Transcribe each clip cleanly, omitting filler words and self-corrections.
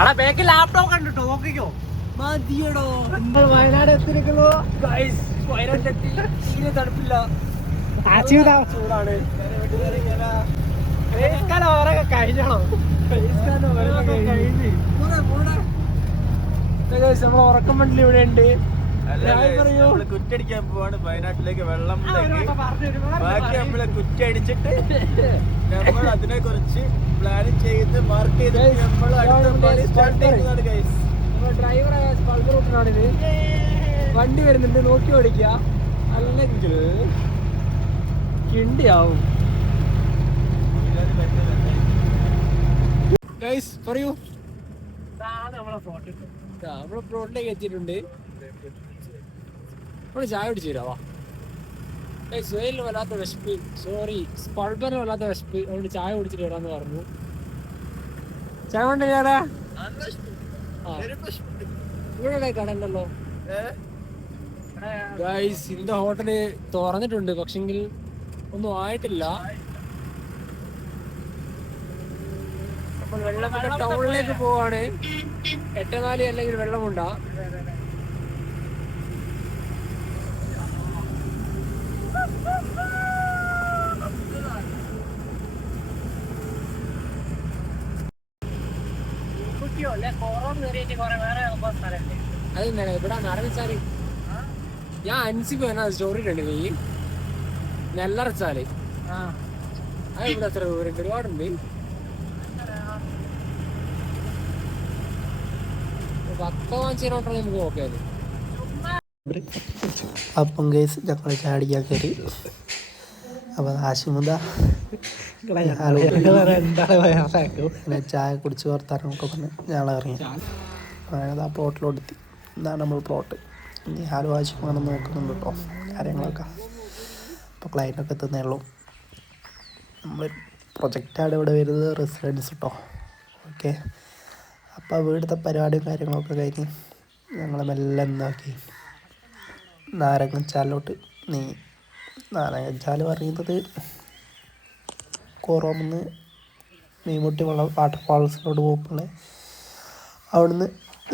അടാ ബാക്കി ലാപ്ടോപ്പ് കണ്ടിട്ടോ നോക്കിക്കോ. മതിയടോ വയനാട് എത്തിയിരിക്കുന്നു. വയനാട്ടിലെത്തി. തീരെ തണുപ്പില്ല, ചൂടാണ്. കഴിഞ്ഞോ നമ്മൾ ഉറക്കം വണ്ടിൽ ഇവിടെ ഉണ്ട്. കുറ്റടിക്കാൻ പോവാണ് വയനാട്ടിലേക്ക്, വെള്ളത്തിലേക്ക്. ബാക്കി നമ്മള് കുറ്റടിച്ചിട്ട് നമ്മൾ അതിനെ കുറിച്ച് പ്ലാൻ ചെയ്ത് മാർക്ക് ചെയ്ത് നമ്മൾ അടുത്ത സ്റ്റാർട്ട് ചെയ്യുന്നതാണ് ഗൈസ്. ഡ്രൈവറായ റൂട്ടിനാണിത്. വണ്ടി വരുന്നുണ്ട്, നോക്കി ഓടിക്കുക, അല്ലെങ്കിൽ കിണ്ടിയാവും. ഗൈസ് പറയൂ. നമ്മളെ പ്ലോട്ടിലേക്ക് എത്തിയിട്ടുണ്ട്. നമ്മള് ചായ കുടിച്ചു തരാവാ. സുഹേലിന് വല്ലാത്ത വിശപ്പ്, സോറി സ്പൾബറിന് വല്ലാത്ത വിശപ്പ്. അതുകൊണ്ട് ചായ കുടിച്ചിട്ട് വരാന്ന് പറഞ്ഞു. ചായ കൊണ്ട് ചേരാ ഇവിടെ കടണ്ടല്ലോ ഗൈസ്. ഇതിന്റെ ഹോട്ടല് തുറന്നിട്ടുണ്ട്, പക്ഷെങ്കിൽ ഒന്നും ആയിട്ടില്ല. അപ്പോൾ വെള്ളത്തിന്റെ ടൗണിലേക്ക് പോവാണ്. 8-4 അല്ലെങ്കിൽ വെള്ളമുണ്ടാ. അതെന്താണ് ഇവിടെ നടന്നിച്ചാല് ഞാൻ അൻസിക്ക് വേണ സ്റ്റോറി ഇട്ടുണ്ട്. നീ നെല്ലറച്ചാല് അത് ഇവിടെ എത്ര ദൂരം ഒരുപാടുണ്ട്. 10-15 കിലോമീറ്റർ നമുക്ക് നോക്കിയാല്. അപ്പം കേസ് ഞങ്ങൾ ചാടിക്കാൻ കയറി. അപ്പോൾ ആശുമുത ചായ കുടിച്ച് വർത്താനൊക്കെ പറഞ്ഞ് ഞങ്ങൾ ഇറങ്ങി. അതായത് ആ പ്ലോട്ടിലോടെത്തി. ഇതാണ് നമ്മൾ പ്ലോട്ട്. ഇനി ആരും ആശുമാനം നോക്കുന്നുണ്ട് കേട്ടോ കാര്യങ്ങളൊക്കെ. അപ്പോൾ ക്ലൈൻറ്റൊക്കെ എത്തുന്നേ ഉള്ളൂ. നമ്മൾ പ്രൊജക്റ്റാണ് ഇവിടെ വരുന്നത്, റെസിഡൻസ് കേട്ടോ. ഓക്കെ, അപ്പോൾ വീടുത്തെ പരിപാടിയും കാര്യങ്ങളൊക്കെ കഴിഞ്ഞ് ഞങ്ങൾ മെല്ലെ എന്താക്കി നാരങ്ങച്ചാലിലോട്ട് നീങ്ങി. നാരങ്ങച്ചാൽ പറയുന്നത് കോറോമെന്ന് മീൻമുട്ടി വാട്ടർഫാൾസിലോട്ട് പോകുമ്പോൾ അവിടുന്ന്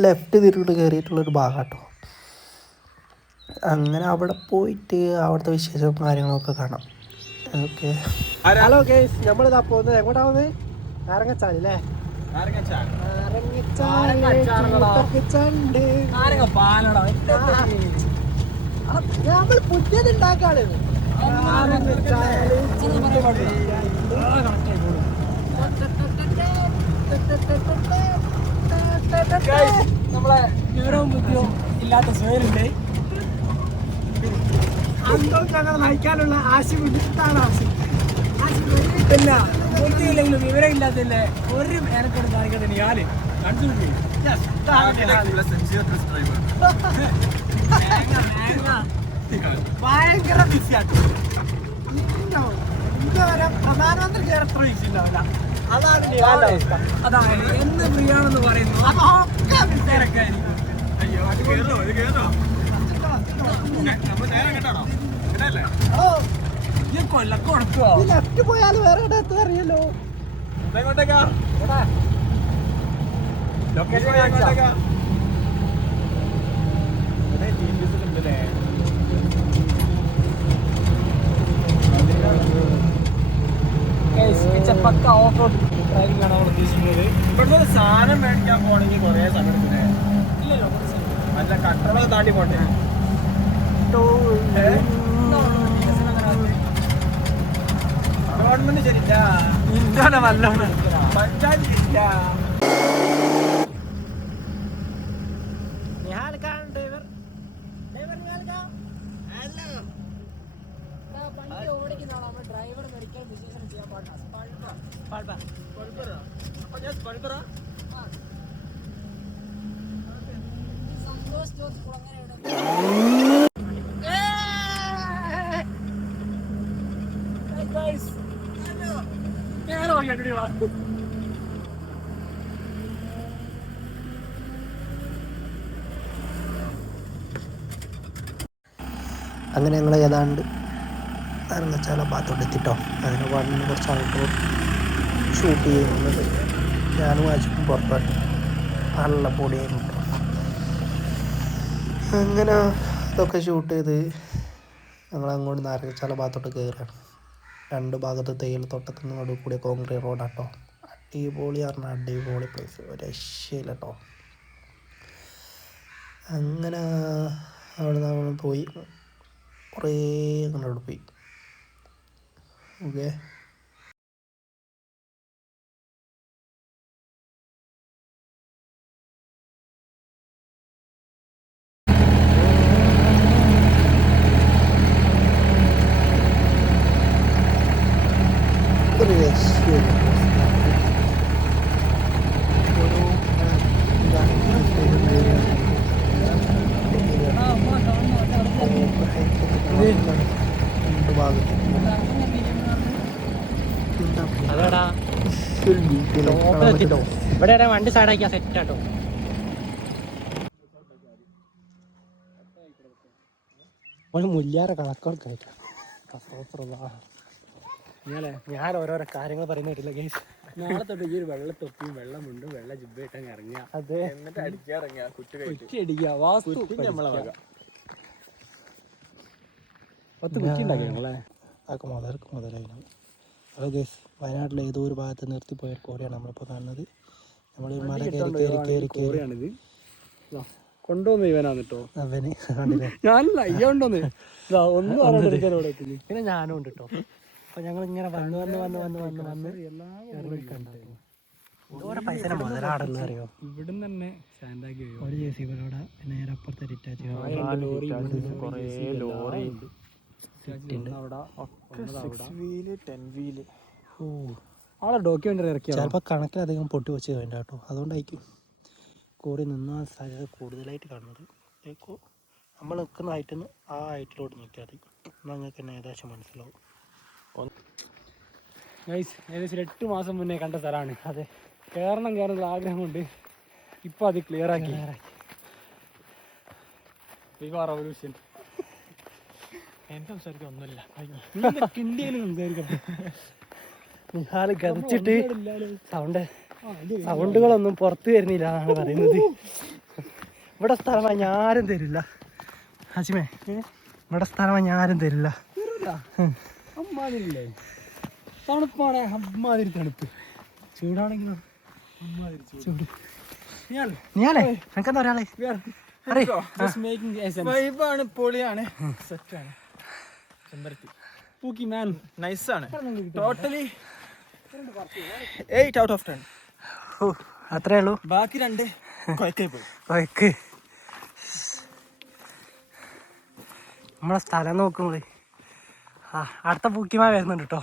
ലെഫ്റ്റ് തിരിഞ്ഞിട്ട് കയറിയിട്ടുള്ളൊരു ഭാഗം കേട്ടോ. അങ്ങനെ അവിടെ പോയിട്ട് അവിടുത്തെ വിശേഷവും കാര്യങ്ങളൊക്കെ കാണാം. ഓക്കെ, ഹലോ ഗൈസ്, നമ്മളിതാ പോകുന്നത് എങ്ങോട്ടാവുന്നത്? നാരങ്ങച്ചാലല്ലേ? നമ്മൾ പുതിയത് ഉണ്ടാക്കാണ്. നമ്മളെ വിവരവും ബുദ്ധിയും ഇല്ലാത്ത സുഹേലുണ്ട്. അന്തവും ഞങ്ങൾ നയിക്കാനുള്ള ആശിട്ടാണ് ആശി. പിന്നെ ബുദ്ധിയില്ലെങ്കിലും വിവരം ഇല്ലാത്തതിന്റെ ഒരു മേനക്കോട് കാണിക്കാതെ ഞാന് ഭയങ്കര ബിസിയാട്ടോ. ഇതുവരെ പ്രധാനമന്ത്രി ചേർത്ര ബിസി ഉണ്ടാവില്ല. അതാണ് അവസ്ഥ. അതാണ് എന്ന് ഫ്രീയാണെന്ന് പറയുന്നു അതൊക്കെ തിരക്കായിരിക്കും. ലെഫ്റ്റ് പോയാൽ വേറെ ഇടത്ത് അറിയല്ലോ. പക്ക ഓഫ് റോഡ് ഡ്രൈവിംഗ് ആണ് നമ്മൾ ഉദ്ദേശിക്കുന്നത്. ഇവിടുത്തെ ഒരു സാധനം മേടിക്കാൻ പോകണമെങ്കിൽ കുറേ സമയം എടുക്കുന്നേ. ഇല്ലല്ലോ, നല്ല കട്ടളൊക്കെ താണ്ടി പോട്ടെ. ഗവൺമെന്റ് ശരില്ല, ഇന്ത്യ നല്ലോണം പഞ്ചായത്ത് ശരില്ല. ഡ്രൈവർ മെഡിക്കൽ ബിസിനസ് ചെയ്യാൻ പാടില്ല. സന്തോഷ് ജോർജ് കുളങ്ങര അങ്ങനെ ഞങ്ങൾ ഏതാണ്ട് അരങ്ങച്ചാല ഭാഗത്തോട്ട് എത്തിട്ടോ. അങ്ങനെ വണ്ണിന് കുറച്ച് ഔട്ട്ഡോർ ഷൂട്ട് ചെയ്യുന്നത് ഞാനും വായിച്ചിട്ടും പുറത്തോട്ട് നല്ല പൊടിയായിരുന്നു കേട്ടോ. അങ്ങനെ അതൊക്കെ ഷൂട്ട് ചെയ്ത് ഞങ്ങൾ അങ്ങോട്ട് നാരങ്ങച്ചാല ഭാഗത്തോട്ട് കയറുകയാണ്. രണ്ട് ഭാഗത്ത് തേയിലത്തോട്ടത്തിന് നടുവ് കൂടി കോൺക്രീറ്റ് റോഡാട്ടോ. അടിപൊളി പറഞ്ഞാൽ അടിപൊളി പ്ലേസ്, ഒരു രക്ഷയില്ല കേട്ടോ. അങ്ങനെ അവിടെ നമ്മൾ പോയി കുറേ അങ്ങോട്ട് പോയി. ഓക്കെ, ഒരു രക്ഷയില്ല. അതെടാ ഇവിടെ വണ്ടി സൈഡാക്കിയാ സെറ്റ് ആട്ടോ. മുല്ലാറെ കണക്കൊക്കെ ഞാൻ ഓരോരോ കാര്യങ്ങൾ പറയുന്ന കേട്ടില്ല ഗൈസ്. നാളെ തൊട്ട് ഈ ഒരു വെള്ളത്തൊപ്പിയും വെള്ളമുണ്ട് വെള്ള ജിബിട്ടങ്ങ് ഇറങ്ങിയ അതെ, എന്നിട്ട് അടിക്കാറിങ്ങ കുറ്റി അടിക്കുക വാസ്തു നമ്മളെ വക കുറ്റി ഉണ്ടാക്കി ഞങ്ങളെ അതൊക്കെ മുതലായി. ഹലോ ഗൈസ്, വയനാട്ടിലെ ഏതോ ഒരു ഭാഗത്ത് നിർത്തിപ്പോയ ഒരു കോറിയാണ് നമ്മളിപ്പോൾ കാണുന്നത്. നമ്മൾ മല കയറി കോറിയാണിത്. കൊണ്ടുവന്ന് ഇവനാണ് കേട്ടോ. അവന് കണ്ടില്ലേ, ഞാനല്ല അയ്യ കൊണ്ടുവന്ന് ഒന്നും പിന്നെ ഞാനും ഉണ്ട് കേട്ടോ. അപ്പൊ ഞങ്ങൾ ഇങ്ങനെ വന്ന് ഓരോ പൈസ മുതലാടുന്ന അറിയോ. ഇവിടുന്ന് തന്നെ സ്റ്റാൻഡാക്കി ഒരു JCB നേരെ അപ്പുറത്തെ ഡിറ്റാച്ച് ലോറി ആളെ ഡോക്യുമെന്ററി ഇറക്കിയ ചിലപ്പോൾ കണക്കിലധികം പൊട്ടി വെച്ച് വേണ്ട കേട്ടോ. അതുകൊണ്ടായിരിക്കും കോറി നിന്ന സാധ്യത കൂടുതലായിട്ട് കാണുന്നത്. ഇപ്പോൾ നമ്മൾ നിൽക്കുന്ന ഹൈറ്റിൽ നിന്ന് ആ ഹൈറ്റിലോട്ട് നോക്കിയാൽ മതി, നിങ്ങൾക്ക് തന്നെ ഏകദേശം മനസ്സിലാവും. ഏകദേശം 8 മാസം മുന്നേ കണ്ട സ്ഥലമാണ്. അതെ, കയറുന്ന ആഗ്രഹം കൊണ്ട് ഇപ്പൊ അത് ക്ലിയർ ആക്കി. റവല്യൂഷൻ എന്റെ സംസാരിക്കാൻ ഒന്നുമില്ല, നിഹാല് ഗതിച്ചിട്ട് സൗണ്ടുകളൊന്നും പുറത്തു വരുന്നില്ല എന്നാണ് പറയുന്നത്. ഇവിടെ സ്ഥലമായി ഞാരും തരില്ല ഹസിമേ, ഇവിടെ സ്ഥലമായി ഞാരും തരില്ല. അമ്മാതിരില്ലേ തണുപ്പാണ്, അമ്മാതിരി തണുപ്പ്. ചൂടാണെങ്കിലോ ചൂട്. നീയാലേ എനിക്കെന്താ ഒരാളെ വൈബാണ്, പൊളിയാണ്, സെറ്റാണ്. പൂക്കി മാൻ നൈസാണ്. Totally 8 out of 10. അത്രേ ഉള്ളൂ. ബാക്കി 2 കൊയക്കായി പോയി. കൊയക്ക് നമ്മളെ സ്ഥലം നോക്കുമ്പോൾ അടുത്ത പൂക്കിമാ വരുന്നുണ്ട് കേട്ടോ.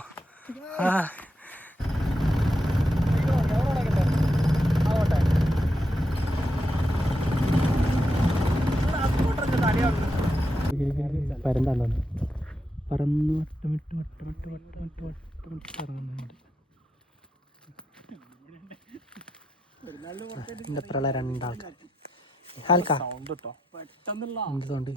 പരന്താണ് പറന്ന് വട്ടമിട്ട് കറങ്ങുന്നുണ്ട്. എൻ്റെ അപ്പുറമുള്ള 2 ആൾക്കാർ എന്തുകൊണ്ട്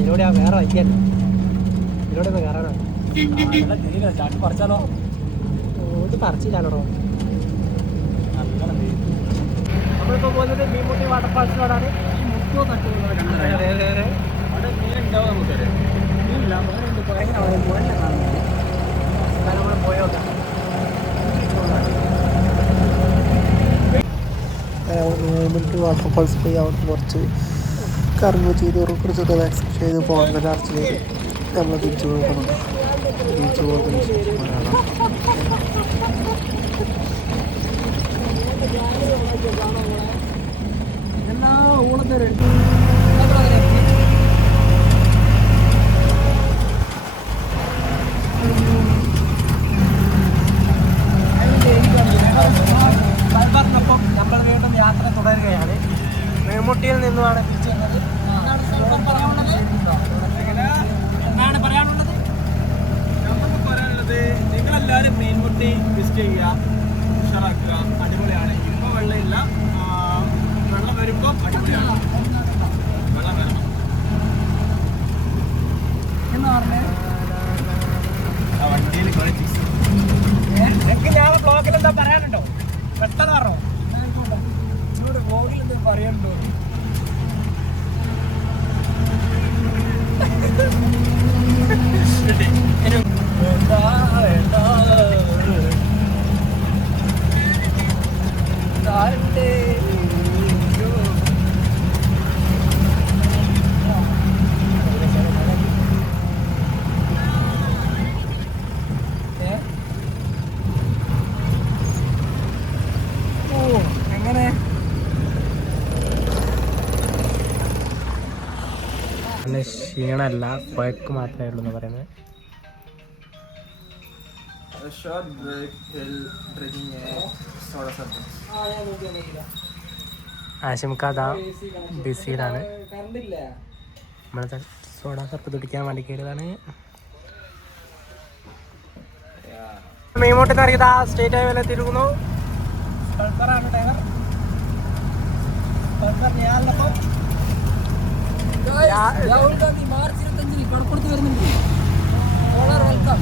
ഇതിലൂടെ വേറെ വയ്ക്കല്ലോ, ഇതിലൂടെ ഒന്ന് കയറാനോ. ചാട്ടി പറിച്ചാലോ? ഇത് പറിച്ചില്ലാലോ. നമ്മളിപ്പോ പോകുന്നത് മീൻമുട്ടി വാട്ടർഫാൾസിനോടാണ്. ഈ മുട്ടോ തട്ടുള്ള നമ്മൾ പോയോക്കാം. മീൻമുട്ടി വാട്ടർഫാൾസ് പോയി അവിടെ കുറച്ച് കറങ്ങുക ചെയ്ത് കുറച്ച് റിലാക്സ് ചെയ്ത് പോകാൻ ചാർജ് ചെയ്ത് നമ്മൾ തിരിച്ചു പോകുന്നുണ്ട്. തിരിച്ചു പോകുന്നതിന് ശേഷം എല്ലാ ഊളത്തെ എങ്ങനെ ക്ഷീണമല്ല, കുഴക്ക് മാത്രമേ ഉള്ളൂ എന്ന് പറയുന്നത്. ആശംകാത ബിസിയിലാണ്. നമ്മളെ സോഡ സർപ്പ് തുടിക്കാൻ വേണ്ടി കയറിയതാണ്. മെയിമോട്ട് ഇറങ്ങിയതാ സ്റ്റേറ്റ് ഹൈവേയിൽ എത്തിയിരിക്കുന്നു. രാഹുൽ ഗാന്ധി മാർച്ച് 25 കടപ്പുറത്ത് വരുന്നുണ്ട്. വെൽക്കം.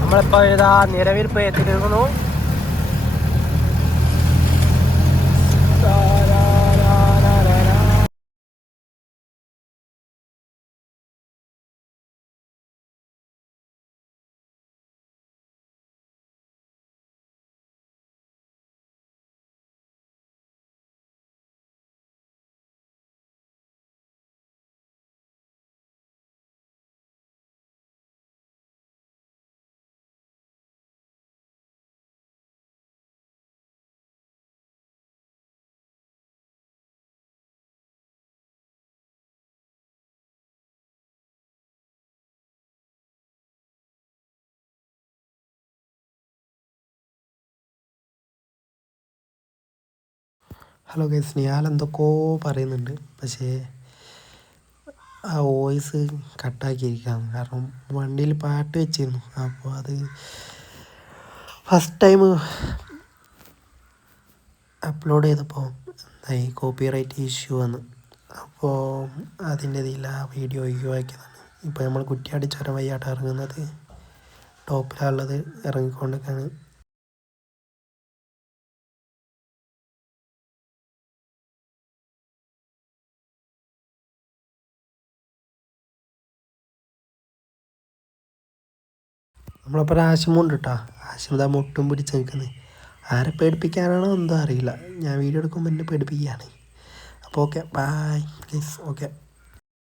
നമ്മളിപ്പോൾ ഇതാ നിലവിൽ പോയി എത്തിയിരിക്കുന്നു. ഹലോ ഗൈസ്, ഞാൻ എന്തൊക്കെയോ പറയുന്നുണ്ട്, പക്ഷേ ആ വോയിസ് കട്ടാക്കിയിരിക്കുകയാണ്. കാരണം വണ്ടിയിൽ പാട്ട് വെച്ചിരുന്നു. അപ്പോൾ അത് ഫസ്റ്റ് ടൈം അപ്ലോഡ് ചെയ്തപ്പോൾ എന്തായി, കോപ്പിറൈറ്റ് ഇഷ്യൂ വന്നു. അപ്പോൾ അതിൻ്റെ ഇതിൽ ആ വീഡിയോ ഒഴിവാക്കിയതാണ്. ഇപ്പോൾ നമ്മൾ കുറ്റിയാടി ചുരം വയ്യാട്ട് ഇറങ്ങുന്നത്, ടോപ്പിലുള്ളത് ഇറങ്ങിക്കൊണ്ടൊക്കെയാണ്. നമ്മളപ്പോൾ ആശമുണ്ട് കേട്ടോ. ആശം ഇതാ മുട്ടും പിടിച്ച് നിൽക്കുന്നത്. ആരെ പേടിപ്പിക്കാനാണോ എന്തോ അറിയില്ല. ഞാൻ വീഡിയോ എടുക്കുമ്പോൾ എന്നെ പേടിപ്പിക്കുകയാണ്. അപ്പോൾ ഓക്കെ, ബൈ ഗൈസ്. ഓക്കെ.